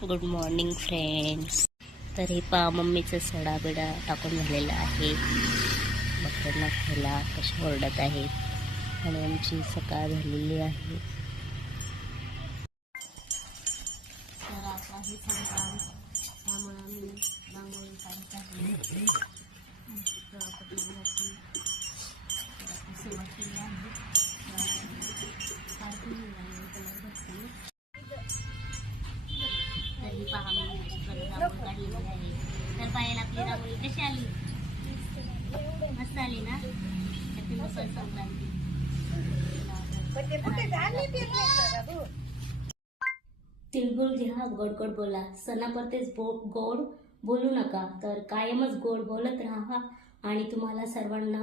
Good morning friends तर हे पा मम्मीचं सडा बिडा टाकून झालेला आहे. बकऱ्यांना खायला कशा ओरडत आहे आणि आमची सकाळ झालेली आहे. तर आता हे त्यामुळे आम्ही रांगोळी काढत आहे. सुरुवात केली आहे. ही पहा तर पायाला आपली रांगोळी कशी आली? मस्त आली ना? हॅपी मकर संक्रांती. तिळगुळ घ्या गोड गोड बोला. सणापुरतेच बो गोड बोलू नका. तर कायमच गोड बोलत राहा आणि तुम्हाला सर्वांना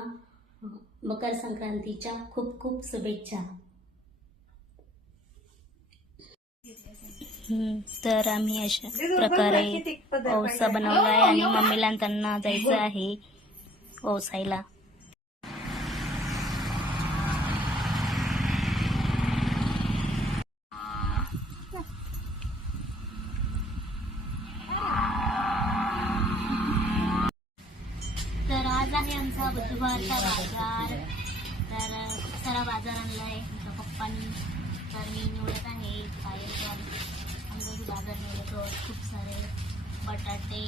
मकर संक्रांतीच्या खूप खूप शुभेच्छा. तर आम्ही अशा प्रकारे औसा बनवला आहे. आणि मम्मीला आणि त्यांना जायचं आहे ओसायला तर आज आहे आमचा बुधवारचा बाजार. तर सारा बाजार आणलाय आमच्या पप्पांनी तर मी निवडत खूप सारे बटाटे